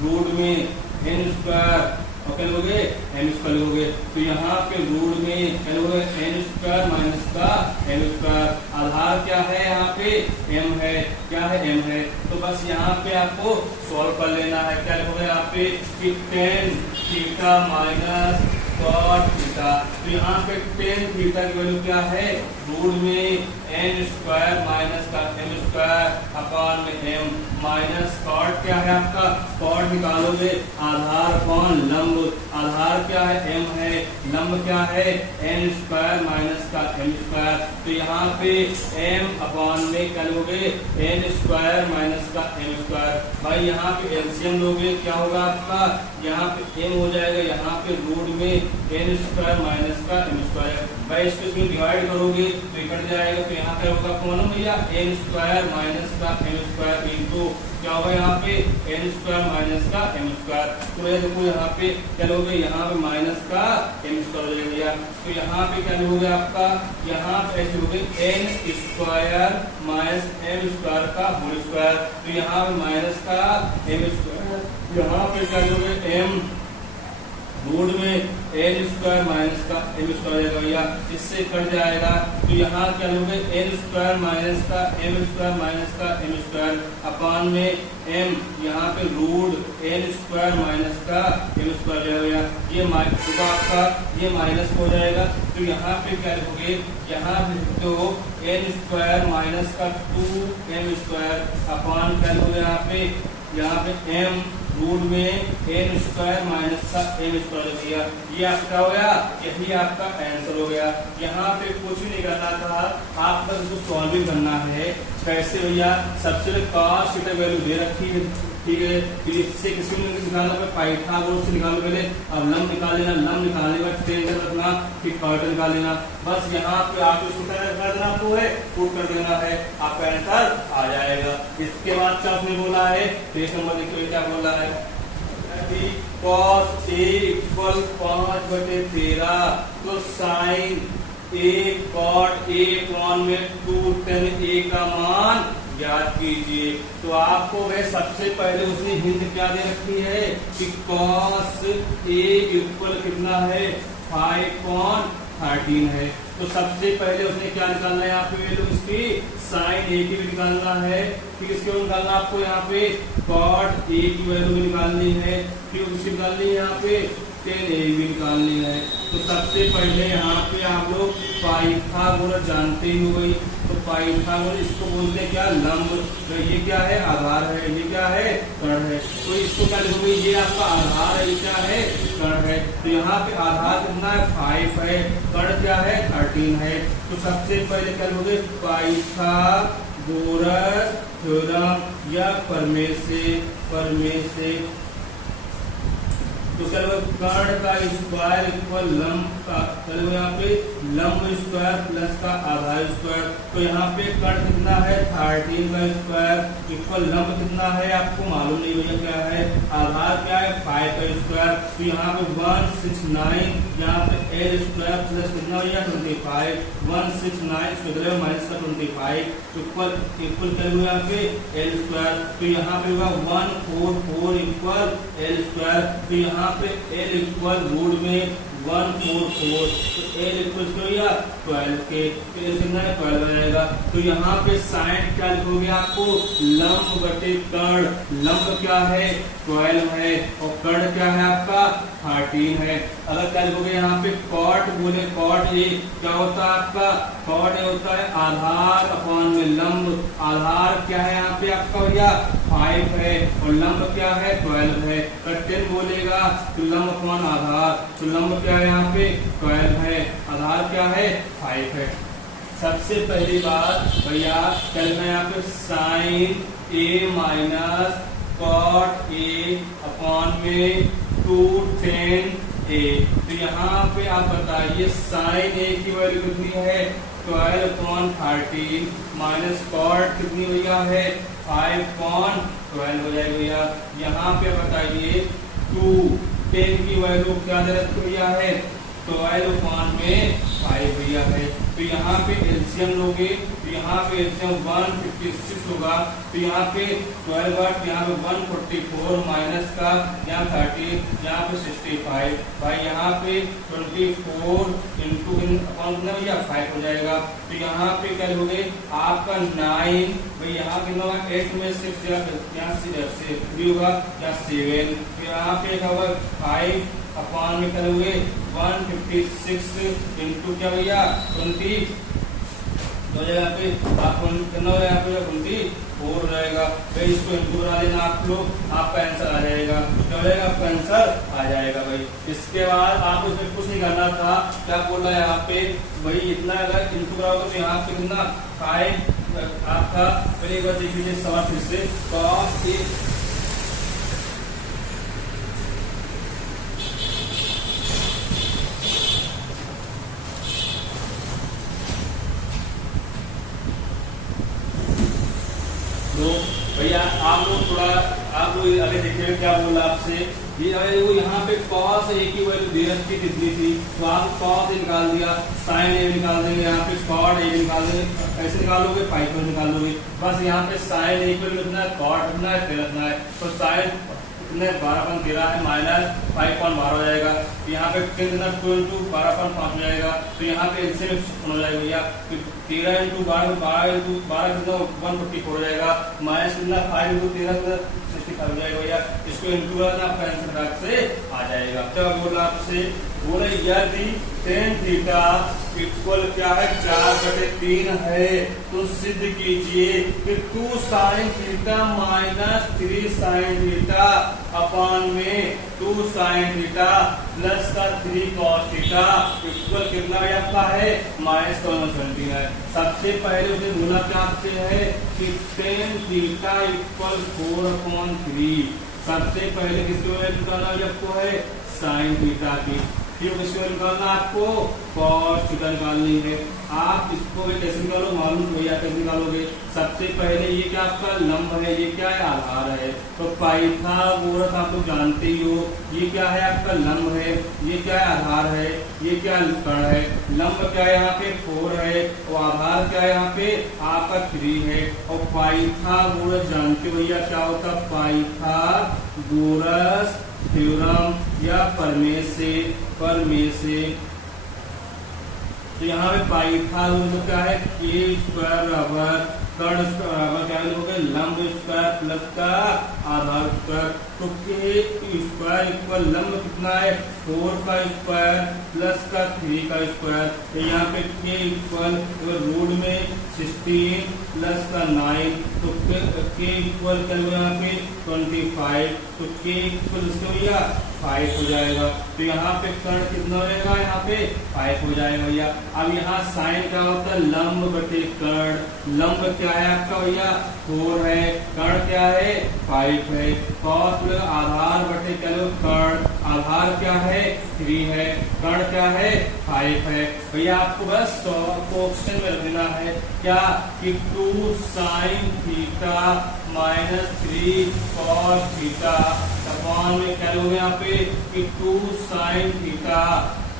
रूट में n स्क्वायर और क्या लोगे m स्क्वायर लोगे। तो यहाँ पे रूट में क्या लोगे n स्क्वायर माइनस का m स्क्वायर। आधार क्या है यहाँ पे m है, क्या है m है। तो बस यहाँ पे आपको सॉल्व कर लेना है। क्या लिखोगे यहाँ पे कि tan theta minus cot theta. तो यहाँ पे टेन थीटा की वैल्यू क्या है, रूट में एन स्क्वायर माइनस का एम स्क्वायर अपॉन में एम माइनस कॉट क्या है आपका, कॉट निकालोगे आधार अपॉन लंब, आधार क्या है एम है, लंब क्या है एन स्क्वायर माइनस का एम स्क्वायर। तो यहाँ पे एम अपॉन में क्या लोगे, एन स्क्वायर माइनस का एम स्क्वायर। भाई यहाँ पे एलसीएम लोगे क्या होगा आपका, यहाँ पे एम हो जाएगा, यहाँ पे रूट में एन स्क्वायर माइनस का एम स्क्वायर। भाई इसको इसमें डिवाइड करोगे तो कट जाएगा, तो यहाँ क्या होगा कौन भैया, एन स्क्वायर माइनस का एम स्क्वायर इंटू क्या होगा यहाँ पे एन स्क्वायर माइनस का एम स्क्वायर। तो ये देखो यहाँ पे क्या लोगे, यहाँ पे माइनस का एम स्क्वायर हो जाएगा। तो यहाँ पे क्या लोगे आपका, यहाँ पे ऐसे लोगे n square minus m square का होल स्क्वायर। तो यहाँ पे माइनस का एम स्क्वायर, यहाँ पे क्या लोगे एम रूट में एन स्क्वायर माइनस का एम स्क्वायर भैया, इससे कट जाएगा। तो यहाँ क्या लोगे एन स्क्वायर माइनस का एम स्क्वायर माइनस का एम स्क्वायर अपॉन में एम, यहाँ पे रूट एन स्क्वायर माइनस का एम स्क्वायर जाएगा। ये माइनस आपका ये माइनस हो जाएगा। तो यहाँ पे क्या लिखोगे, यहाँ तो एन स्क्वायर माइनस का 2m स्क्वायर अपॉन क्या लोगे यहाँ पे एम रूट में एन स्क्वायर माइनस का एम स्क्वायर हो गया। ये आपका हो गया, यही आपका आंसर हो गया। यहाँ पे कुछ भी नहीं करना था, आपको इसको सॉल्विंग करना है। कैसे भैया, सबसे पहले cos थीटा वैल्यू दे रखी है, ठीक है, फिर इससे किसी में निकालना है पाइथागोरस से निकालो पहले। अब लंब निकाल लेना, लंब निकालने के बाद टेंजर रखना, फिर कॉट निकाल लेना। बस यहाँ पे आपको इसको क्या कर देना, आपको है पुट कर देना है, आपका आंसर आ जाएगा। इसके बाद क्या आपने बोला है, पेज नंबर देखिए क्या बोला है, cos a इक्वल 5/13, तो sine a cot a upon में 2 tan a का मान ज्ञात कीजिए। तो आपको वह सबसे पहले उसने हिंट क्या दे रखी है कि cos a इक्वल कितना है 5/13 है। तो सबसे पहले उसने क्या निकालना है यहाँ पे वैल्यू इसकी साइन a की भी निकालना है, फिर इसके बाद निकालना आपको यहाँ पे cot a की वैल्यू भी निकालनी है, फिर उसकी निकालनी है यहाँ पे tan a भी निकालनी है। तो सबसे पहले यहाँ पे आप लोग पाइथागोरस जानते ही हो गई। तो पाइथागोरस इसको बोलते हैं क्या, लंब। तो ये क्या है, आधार है, ये क्या है, कर्ण है। तो इसको क्या लिखोगे, ये आपका आधार है, ये क्या है, कर्ण है। तो यहाँ पे आधार कितना है 5 है, कर्ण क्या है 13 है। तो सबसे पहले क्या लिखोगे, पाइथागोरस थ्योरम या प्रमेय से तो चलो कर्ण का स्क्वायर इक्वल लंब का, चलो यहाँ पे लंब स्क्वायर प्लस का आधार स्क्वायर। तो यहाँ पे कर्ण कितना है 13 का स्क्वायर इक्वल लंब कितना है आपको मालूम नहीं भैया क्या है, आधार क्या है 5 का स्क्वायर। तो यहाँ पे 169, यहाँ पे एल स्क्वायर प्लस कितना भैया 25, 169 माइनस का 25 इक्वल क्या हुआ यहाँ पे एल स्क्वायर। तो यहाँ पे होगा 144 इक्वल एल स्क्वायर। तो यहाँ पे एल इक्वल रूट में 144, तो एल इक्वल क्या हो गया 12 के, तो एल कितना है 12 आ जाएगा। तो यहाँ पे साइन क्या लिखोगे आपको, लंब बटे कर्ण। लंब क्या है 12 है और कर्ण क्या है आपका 13 है। अगर क्या लिखोगे यहाँ पे कॉट बोले, कॉट ए क्या होता है आपका, कॉट ए होता है आधार अपॉन में लंब। आधार क्या है यहाँ पे आपका भैया 5 है और लंब क्या है 12 है। अगर 10 बोलेगा तो लंब अपॉन आधार, तो लंब क्या है यहाँ पे 12 है, आधार क्या है 5 है। सबसे पहली बात भैया क्या लिखना है यहाँ पे, sine a minus cot a upon में 2 tan a। तो यहाँ पे आप बताइए साइन a की वैल्यू कितनी है 12/13 माइनस कॉट कितनी भैया है 5/12 हो जाएगी भैया। यहाँ पे बताइए 2 tan की वैल्यू क्या दे रखी भैया है 12/5 भैया है। तो यहाँ पे एलसीएम लोगे, यहाँ पे एलसीएम 156 होगा, तो यहाँ पे 12 वाट, यहाँ पे 144 माइनस का यहाँ 30, यहाँ पे 65 भाई, यहाँ पे 24 इंटू या 5 हो जाएगा। तो यहाँ पे क्या हो गए आपका 9 भाई, यहाँ कितना होगा 8 में 6 यहाँ से 3 होगा, यहाँ 7, तो यहाँ पे होगा 5 अपॉन में क्या होगे 156 इंटू क्या भैया 20 हो जाएगा। पे आप कितना हो यहाँ पे 24 हो जाएगा भाई, इसको इंटू बना लेना आप लोग, आपका आंसर आ जाएगा। क्या हो जाएगा आपका आंसर आ जाएगा भाई। इसके बाद आप उसमें कुछ नहीं करना था, क्या बोल रहा है यहाँ पे भाई, इतना अगर इंटू कराओगे तो यहाँ पे कितना 5 आपका, पहले एक बार देख लीजिए सवाल फिर से, cos तो भैया आप लोग थोड़ा आप लोग आगे देखिए क्या बोला आपसे, ये अगर वो यहाँ पे cos a की वैल्यू दे रखी कितनी थी, तो आप cos a निकाल दिया, sin a निकाल देंगे, यहाँ पे cot a निकाल देंगे, कैसे निकालोगे पाई पर निकालोगे, बस यहाँ पे sin a इक्वल कितना है cot कितना है 13 है, तो sin कितने 12/13 है माइनस 5/12 हो जाएगा, यहाँ पे कितना 12 into 12/5 हो जाएगा, तो यहाँ पे एलसीएम हो जाएगा भैया 13 into 12 कितना 154 हो जाएगा, माइनस कितना 5 into 13 65 हो जाएगा भैया। इसको इंटू करना आपका आंसर फटाक से आ जाएगा। क्या बोला आपसे, बोले यदि tan थीटा इक्वल क्या है 4/3 है, तो सिद्ध कीजिए कि 2 sin theta minus 3 sin theta upon में 2 sin थीटा प्लस का 3 cos थीटा इक्वल कितना है आपका है -120 है। सबसे पहले उसे बोला क्या आपसे है कि tan थीटा इक्वल 4/3, सबसे पहले किसकी वैल्यू निकालना आपको है sin थीटा की, फिर किसकी वैल्यू निकालना आपको cos थीटा निकालनी है। आप इसको भी कैसे निकालो मालूम भैया, कैसे निकालोगे, सबसे पहले ये क्या आपका लंब है, ये क्या है आधार है, तो पाइथागोरस आप लोग जानते ही हो, ये क्या है आपका लंब है, ये क्या है आधार है, ये क्या कर्ण है, लंब क्या है यहाँ पे 4 है और आधार क्या है यहाँ पे आपका 3 है, और पाइथागोरस जानते हो भैया क्या होता है पाइथागोरस थ्योरम या प्रमेय से। तो यहाँ पे पाइथागोरस क्या है के स्क्वायर बराबर कर्ण स्क्वायर बराबर क्या हो गया लंब स्क्वायर प्लस का आधार स्क्वायर, तो के स्क्वायर इक्वल लंब कितना है 4 का स्क्वायर प्लस का 3 का स्क्वायर, तो यहाँ पे के इक्वल रूट में 16 प्लस का 9, तो के इक्वल क्या होगा यहाँ पे 25, तो के इक्वल इसको भैया 5 हो जाएगा। तो यहाँ पे कर्ण कितना हो जाएगा यहाँ पे 5 हो जाएगा भैया। अब यहाँ साइन क्या होता है लंब बटे कर्ण, लंब क्या है आपका भैया 4 है, कर्ण क्या है 5 है, cos आधार बटे चलो कर्ण, आधार क्या है 3 है, कर्ण क्या है 5 है भैया। आपको बस क्वेश्चन में रखना है क्या कि 2 sin theta minus 3 cos theta upon में क्या लोगे यहाँ पे कि 2 sin थीटा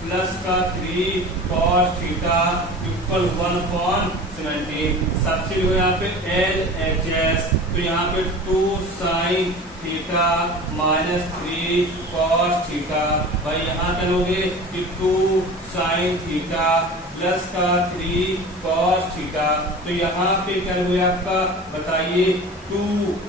प्लस का 3 cos थीटा इक्वल 1/17। सबसे यहाँ पे LHS, तो यहाँ पे 2 sin theta minus 3 cos theta, भाई यहाँ करोगे कि 2 sin थीटा प्लस का 3 cos थीटा, तो यहाँ पे क्या हुआ आपका बताइए 2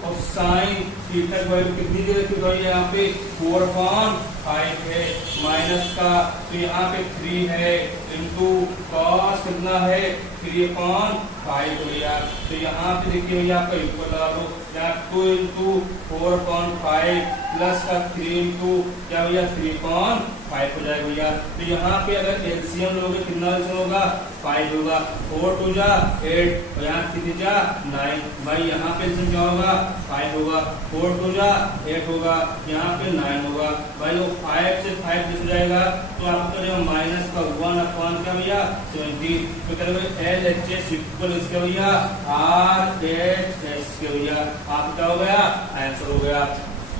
और sin थीटा की वैल्यू कितनी दे रखी है यहाँ पे 4/5 है, माइनस का तो यहाँ पे 3 है इंटू cos कितना है 3/5 हो गया। तो यहाँ पे देखिए भैया आपका इक्वल लगा दो, यहाँ 2 इंटू 4/5 प्लस का 3 इंटू क्या भैया 3/5 हो जाएगा भैया। तो यहाँ पे अगर एलसीएम लोगे कितना एलसीएम होगा 5 होगा, 4 2 जा 8 और यहाँ 3 जा 9, भाई यहाँ पे एलसीएम क्या होगा 5 होगा, 4 2 जा 8 होगा, यहाँ पे 9 होगा, भाई वो 5 से 5 दिख जाएगा, तो आपका जो माइनस का 1/क्या भैया 17, तो करेंगे LHS इक्वल इसके भैया RHS के भैया, आपका क्या हो गया आंसर हो गया।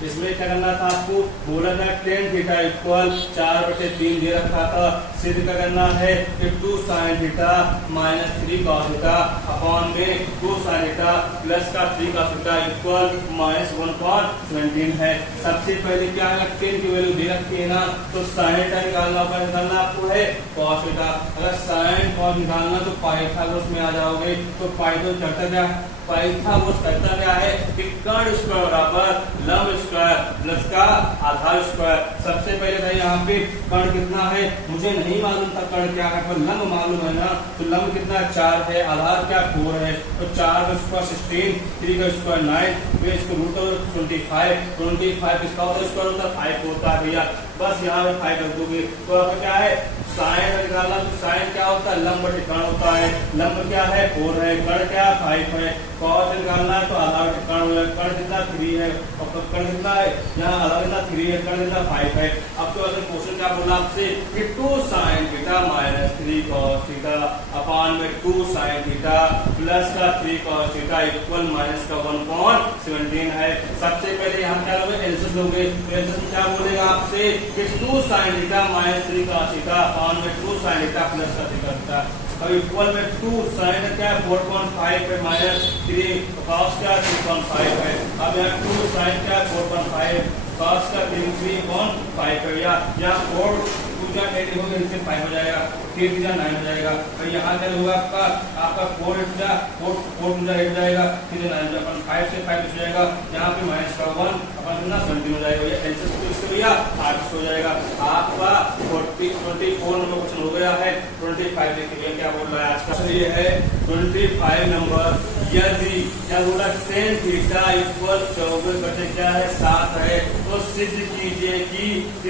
इसमें क्या करना था आपको, बोला था tan थीटा इक्वल 4/3 दे रखा था, सिद्ध क्या करना है कि 2 sin theta minus 3 cos theta upon में 2 sin थीटा प्लस का 3 cos थीटा इक्वल माइनस 1/17 है। सबसे पहले क्या है, tan की वैल्यू दे रखी है ना, तो sin थीटा निकालना आपको है cos थीटा। अगर sin cos निकालना तो पाइथागोरस में आ जाओगे, तो पाइथागोरस करता क्या, पाइथागोरस करता क्या है कि कर्ण स्क्वायर बराबर लंब स्क्वायर प्लस का आधार स्क्वायर। सबसे पहले था यहाँ पे कर्ण कितना है मुझे नहीं मालूम था कर्ण क्या है, पर लंब मालूम है ना, तो लंब कितना 4 है, आधार क्या 4 है, तो 4 का स्क्वायर 16, 3 का स्क्वायर 9, फिर इसको रूट ओवर 25 इसका स्क्वायर होता है 5 होता है भैया, बस यहाँ पे 5 कर दोगे। तो अब क्या है साइन निकालना, तो साइन क्या होता है लंब बटे कर्ण होता है, लंब क्या है 4 है, कर्ण क्या 5 है, कॉस निकालना है तो आधार बटे कर्ण, कर्ण कितना 3 है और कर्ण कितना है यहाँ आधार कितना 3 है, कर्ण कितना 5 है। अब तो अगर क्वेश्चन क्या बोला आपसे कि 2 sin theta minus 3 cos theta upon में 2 sin थीटा प्लस का 3 cos थीटा इक्वल माइनस का 1/17 है। सबसे पहले यहाँ क्या लोगे एलसीएम लोगे, तो एलसीएम क्या बोलेगा आपसे कि 2 sin theta minus 3 cos theta upon में 2 sin थीटा प्लस का 3 cos थीटा अब इक्वल में 2 sin क्या है 4.5 है माइनस 3 cos क्या 3.5 है। अब यहाँ 2 sin क्या 4.5 cos का 3.5 है, या 4 2 जा 8 हो गया, 5 हो जाएगा, 3 जा 9 हो जाएगा। तो यहाँ क्या होगा आपका 4 जा 8 जाएगा, 3 9 हो जाएगा, 5 से 5 हो जाएगा, यहाँ पे माइनस का 1 अपन कितना 17 हो जाएगा, ये एलसीएम तो इसका भैया 8 हो जाएगा। आपका 24 नंबर क्वेश्चन हो गया है। 25 देखिए क्या बोल रहा है आज का, ये है 25 नंबर। यदि क्या बोला tan थीटा इक्वल 24 बटे क्या है 7 है, तो सिद्ध कीजिए कि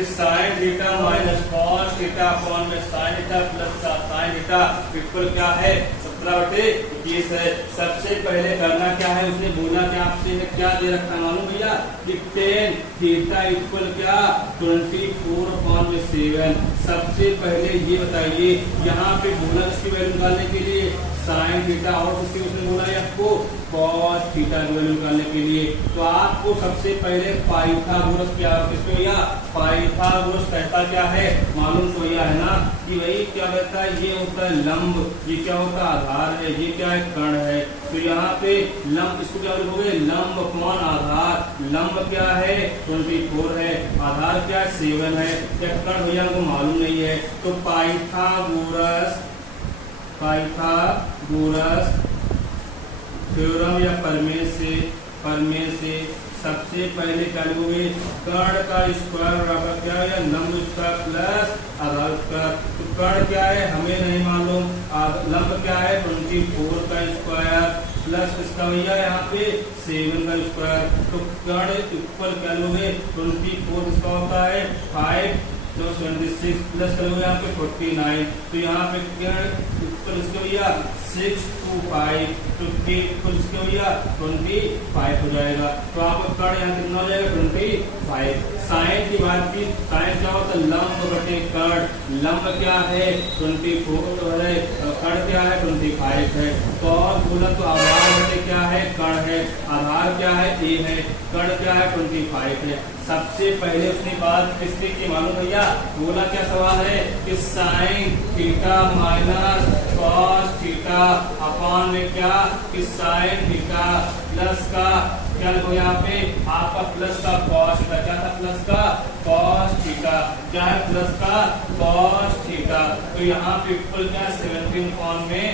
sin theta minus cos theta upon में sin थीटा प्लस का sin थीटा इक्वल क्या है 17/21 है। सबसे पहले करना क्या है, उसने बोला कि आपसे क्या दे रखा है मालूम भैया कि tan थीटा इक्वल क्या 24/7। सबसे पहले ये बताइए यहाँ पे बोला इसकी वैल्यू निकालने के लिए sin थीटा और उसके उसने बोला है आपको cos थीटा की वैल्यू निकालने के लिए, तो आपको सबसे पहले पाइथागोरस क्या किसको भैया पाइथागोरस कहता क्या है मालूम तो भैया है ना कि भाई क्या कहता है ये होता है लंब, ये क्या होता है आधार है, ये क्या है कर्ण है। तो यहाँ पे लंब इसको क्या लिखोगे लंब अपॉन आधार, लंब क्या है 24 है, आधार क्या है 7 है, क्या कर्ण भैया को मालूम नहीं है। तो पाइथागोरस थ्योरम या प्रमेय से सबसे पहले क्या लिखोगे कर्ण का स्क्वायर बराबर क्या है लंब स्क्वायर प्लस आधार स्क्वायर। तो कर्ण क्या है हमें नहीं मालूम, लंब क्या है 24 का स्क्वायर प्लस इसका भैया यहाँ पे 7 का स्क्वायर। तो कर्ण इक्वल क्या लोगे 24 इसका होता है 5 तो 26 प्लस करोगे यहाँ पे 49, तो यहाँ पे कर्ण इसके भैया 6 2 5 तो के इक्वल इसके भैया 25 हो जाएगा। तो आपका कर्ण यहाँ कितना हो जाएगा 25। साइन की बात की, साइन क्या होता है लंब बटे कर्ण, लंब क्या है 24 है, कर्ण क्या है 25 है। तो और बोला तो आधार बटे क्या है कर्ण है, आधार क्या है a है, कर्ण क्या है 25 है। सबसे पहले उसने बात किसकी की मालूम भैया, बोला क्या सवाल है कि sine theta minus cos theta upon में क्या कि साइन थीटा प्लस का क्या लिखो यहाँ पे आपका प्लस का कॉस थीटा, क्या था प्लस का कॉस थीटा, क्या है प्लस का कॉस थीटा। तो यहाँ पे इक्वल क्या 17 अपॉन में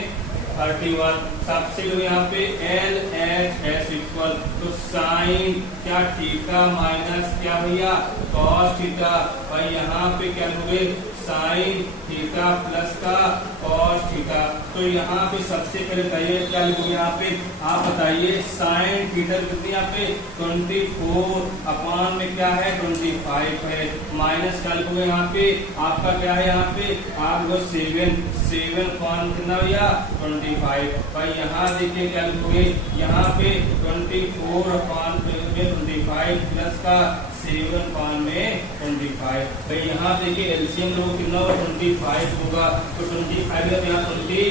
31। सबसे लोग यहाँ पे LHS इक्वल तो साइन क्या थीटा माइनस क्या भैया कॉस थीटा, और यहाँ पे क्या लोगे साइन थीटा प्लस का कॉस थीटा। तो यहाँ पे सबसे पहले बताइए क्या लिखोगे यहाँ पे आप बताइए साइन थीटा कितनी यहाँ पे 24 अपॉन में क्या है 25 है, माइनस क्या लिखोगे यहाँ पे आपका क्या है यहाँ पे आप लोग 7 अपॉन कितना भैया 25। भाई यहाँ देखिए क्या लिखोगे यहाँ पे 24 अपॉन 25 प्लस का 7 अपॉन में 25। भाई यहाँ देखिए एलसीएम लोग कितना होगा 25 होगा, तो 25 यहाँ 24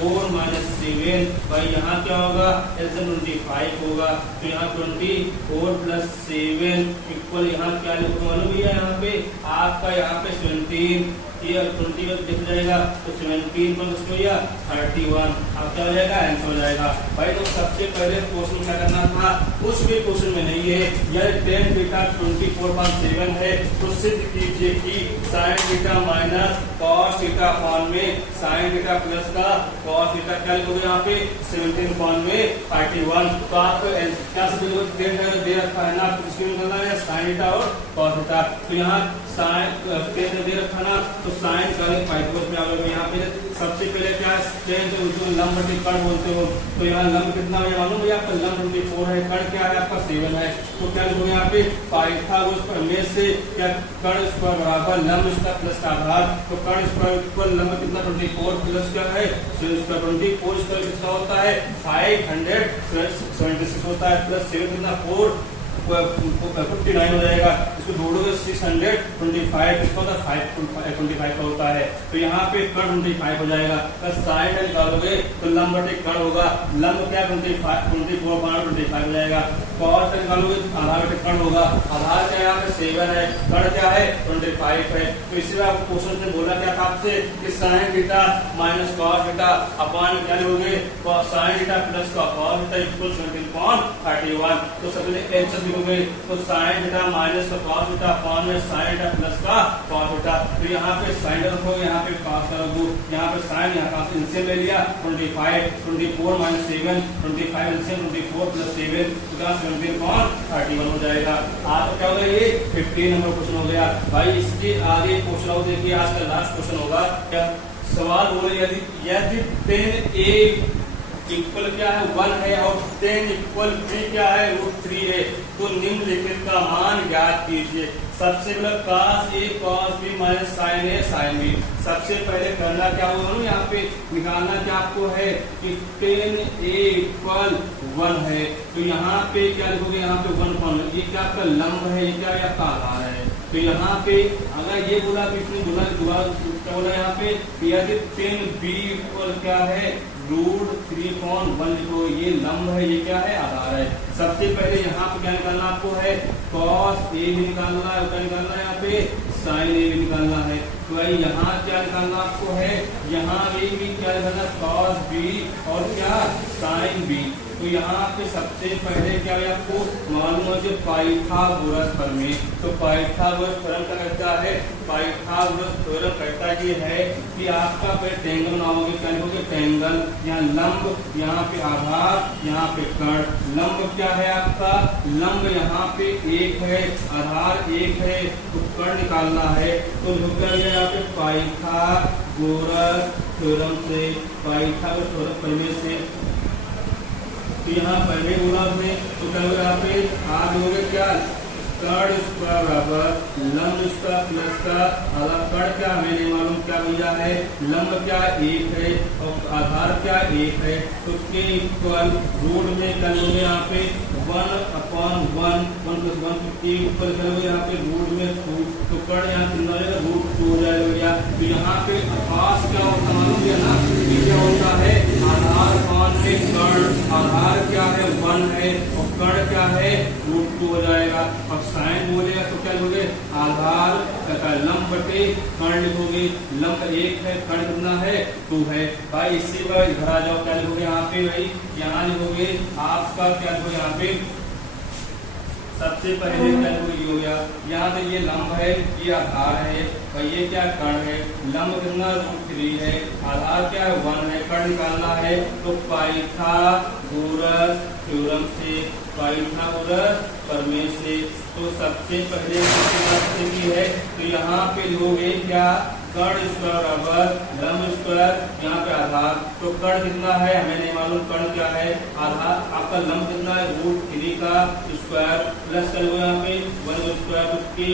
4 माइनस 7 भाई यहाँ क्या होगा एलसीएम 25 होगा। तो यहाँ 24 प्लस 7 इक्वल यहाँ क्या मालूम भैया यहाँ पे आपका यहाँ पे 17 ये 20 दिख जाएगा तो 17 पर किसको भैया 31 अब क्या हो जाएगा आंसर हो जाएगा। भाई तो सबसे पहले क्वेश्चन क्या करना था कुछ भी क्वेश्चन में नहीं है यह tan बीटा 24/7 है तो सिद्ध कीजिए कि sin beta minus cos theta upon में sin थीटा प्लस का cos थीटा क्या लिखोगे यहाँ पे 17 अपॉन में 31। तो आपको क्या से दे रखा है ना इसको निकालना है sin थीटा और cos थीटा। तो यहाँ sin दे रखा ना तो साइन करें पाइथागोरस में आप लोग यहाँ पे सबसे पहले क्या tan तो उसको लंब बटे कर्ण बोलते हो। तो यहाँ लंब कितना है मालूम है आपका लंब 24 है कर्ण क्या है आपका 7 है। तो क्या लिखोगे यहाँ पे पाइथागोरस प्रमेय से क्या कर्ण स्क्वायर बराबर लंब स्क्वायर प्लस का आधार। तो कर्ण स्क्वायर इक्वल लंब कितना 24 प्लस क्या है 24 स्क्वायर कितना होता है 576 होता है प्लस 7 कितना 59 हो जाएगा। इसको जोड़ोगे 625 कितना होता है 525 का होता है। तो यहाँ पे कर्ण 25 हो जाएगा तो साइन निकालोगे तो लंब बटे कर्ण होगा लंब क्या 24 हो जाएगा। cos निकालोगे आधार बटे कर्ण होगा आधार क्या यहाँ पे 7 है कर्ण क्या है 25 है। तो इसी आप क्वेश्चन में बोला क्या था आपसे कि sin theta minus cos theta upon क्या लिखोगे sin theta plus cos theta equal 17/31। तो सबसे आंसर लिखोगे तो sin theta minus cos theta upon में sin थीटा प्लस का cos थीटा। तो यहाँ पे sin रखोगे यहाँ पे cos रखोगे यहाँ पे sin यहाँ से इनसे ले लिया 24 माइनस 7 25 इनसे 24 प्लस 7 तो 17/31 हो जाएगा। आप क्या हो गया ये 15 नंबर क्वेश्चन हो गया। भाई इसके आगे क्वेश्चन आओ देखिए आज का लास्ट क्वेश्चन होगा क्या सवाल बोले यदि tan a इक्वल क्या है 1 है और tan इक्वल b क्या है √3 है तो निम्नलिखित का मान ज्ञात कीजिए। सबसे पहले cos a cos b minus sin a sin b। सबसे पहले करना क्या होगा ना यहाँ पे निकालना क्या आपको है कि tan a इक्वल 1 है तो यहाँ पे क्या लिखोगे यहाँ पे 1 ये क्या आपका लंब है ये क्या आपका आधार है। तो यहाँ पे अगर ये बोला तो इसने बोला क्या बोला यहाँ पे यदि tan b इक्वल क्या है √3/1 लिखो ये लंब है ये क्या है आधार है। सबसे पहले यहाँ पे क्या निकालना आपको है cos a भी निकालना है क्या निकालना है यहाँ पे sin a भी निकालना है। तो भाई यहाँ क्या निकालना आपको है यहाँ भी क्या निकालना cos b और क्या sin b। तो यहाँ पे सबसे पहले क्या है आपको मालूम है जो पाइथागोरस प्रमेय। तो पाइथागोरस प्रमेय क्या कहता है पाइथागोरस प्रमेय कहता है कि आपका पे ट्रायंगल बनाओगे क्या लिखोगे ट्रायंगल यहाँ लंब यहाँ पे आधार यहाँ पे कर्ण। लंब क्या है आपका लंब यहाँ पे 1 है आधार 1 है तो कर्ण निकालना है। तो यहाँ पे पाइथागोरस थ्योरम से पाइथागोरस प्रमेय से तो यहाँ पहले बोला हमने तो क्या होगा यहाँ पे आगे हो गया क्या कर्ण स्क्वायर बराबर लंब स्क्वायर प्लस का आधार कर्ण क्या हमें नहीं मालूम क्या भैया है लंब क्या 1 है और आधार क्या 1 है। तो के इक्वल रूट में क्या लोगे यहाँ पे 1/1 1+1 के ऊपर क्या लोगे यहाँ पे रूट में 2 तो कर्ण यहाँ कितना हो जाएगा √2 हो जाएगा भैया। तो यहाँ पे खास क्या होता मालूम है ना ये क्या होता है आधार अपॉन में कर्ण आधार क्या है 1 है और कर्ण क्या है √2 हो जाएगा। और साइन बोलेगा तो क्या लिखोगे आधार तथा लंब बटे कर्ण लिखोगे लंब 1 है कर्ण कितना है 2 है। भाई इसी बार इधर आ जाओ क्या लिखोगे यहाँ पे भाई यहाँ लिखोगे आपका क्या लिखोगे यहाँ पे सबसे पहले क्या लिखोगे हो गया यहाँ पे ये लंब है ये आधार है भाई ये क्या कर्ण है लंब कितना √3 है आधार क्या है 1 है कर्ण निकालना है। तो पाइथागोरस थ्योरम से पाइथागोरस प्रमेय से तो सबसे पहले की है तो यहाँ पे लोगे क्या कर्ण स्क्वायर बराबर लंब स्क्वायर यहाँ पे आधार। तो कर्ण कितना है हमें नहीं मालूम कर्ण क्या है आधार आपका लंब कितना है √3 का स्क्वायर प्लस कर लो यहाँ पे 1 स्क्वायर तो के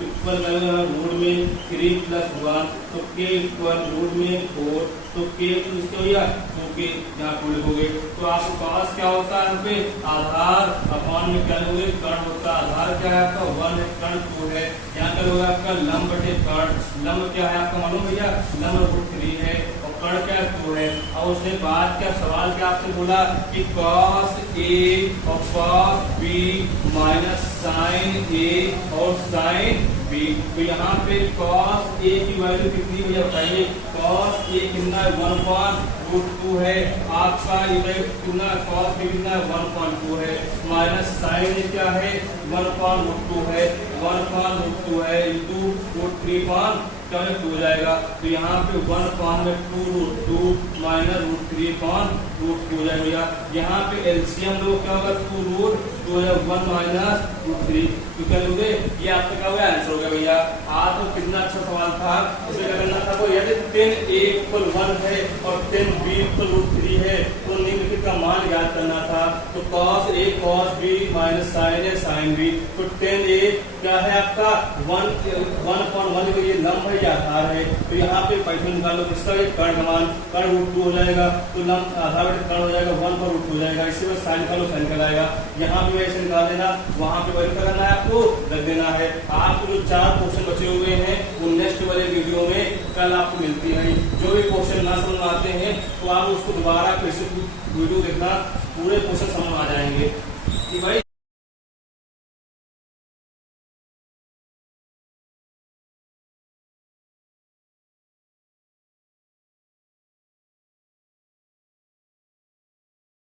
इक्वल कर लो रूट में 3 + 1 तो के इक्वल रूट में 4 तो के इसके हो गया तो के यहाँ पर लिखोगे। तो आपके पास क्या होता है यहाँ पे आधार अपॉन में क्या लोगे कर्ण होता है आधार क्या है आपका 1 है कर्ण 2 है यहाँ क्या होगा आपका लंब बटे कर्ण लंब क्या है आपका मालूम भैया लंब √3 है और कर्ण क्या 2 है। और उसने बाद क्या सवाल क्या आपसे बोला कि cos A और cos B minus sin A और sin B। तो यहाँ पे cos A की वैल्यू कितनी भैया बताइए, cos A कितना 1/√2 है आपका, ये कितना cos B कितना 1/2 है, माइनस sin A क्या है 1/√2 है, 1/√2 है इंटू √3 क्या 2 हो जाएगा। तो यहाँ पे 1/2√2 माइनस √3/√2 हो जाएगा भैया। यहाँ पे एलसीएम लो क्या होगा 2√2 1 माइनस √3, तो क्या लोगे ये आपका क्या होगा आंसर हो गया भैया। आज तो कितना अच्छा सवाल था, उसे क्या करना था, कोई यदि 10A = 1 है और 10B = √3 है तो निम्नलिखित का मान ज्ञात करना था। तो cos A cos B minus sin A sin B, तो 10A क्या है आपका 1/1 ये लंब है या आधार है। तो यहाँ पे पैसे निकालो किसका, ये कर्ण का मान, कर्ण √2 हो जाएगा, तो लंब आधार कर्ण हो जाएगा 1/√2 हो जाएगा। इसी में साइन निकालो साइन निकलाएगा, यहाँ पे वैसे निकाल देना, वहां पे वैल्यू करना है आपको रख देना है। आपको जो 4 क्वेश्चन बचे हुए हैं वो नेक्स्ट वाले वीडियो में कल आपको मिलती है। जो भी क्वेश्चन ना समझ आते हैं तो आप उसको दोबारा फिर से वीडियो देखना, पूरे क्वेश्चन समझ आ जाएंगे।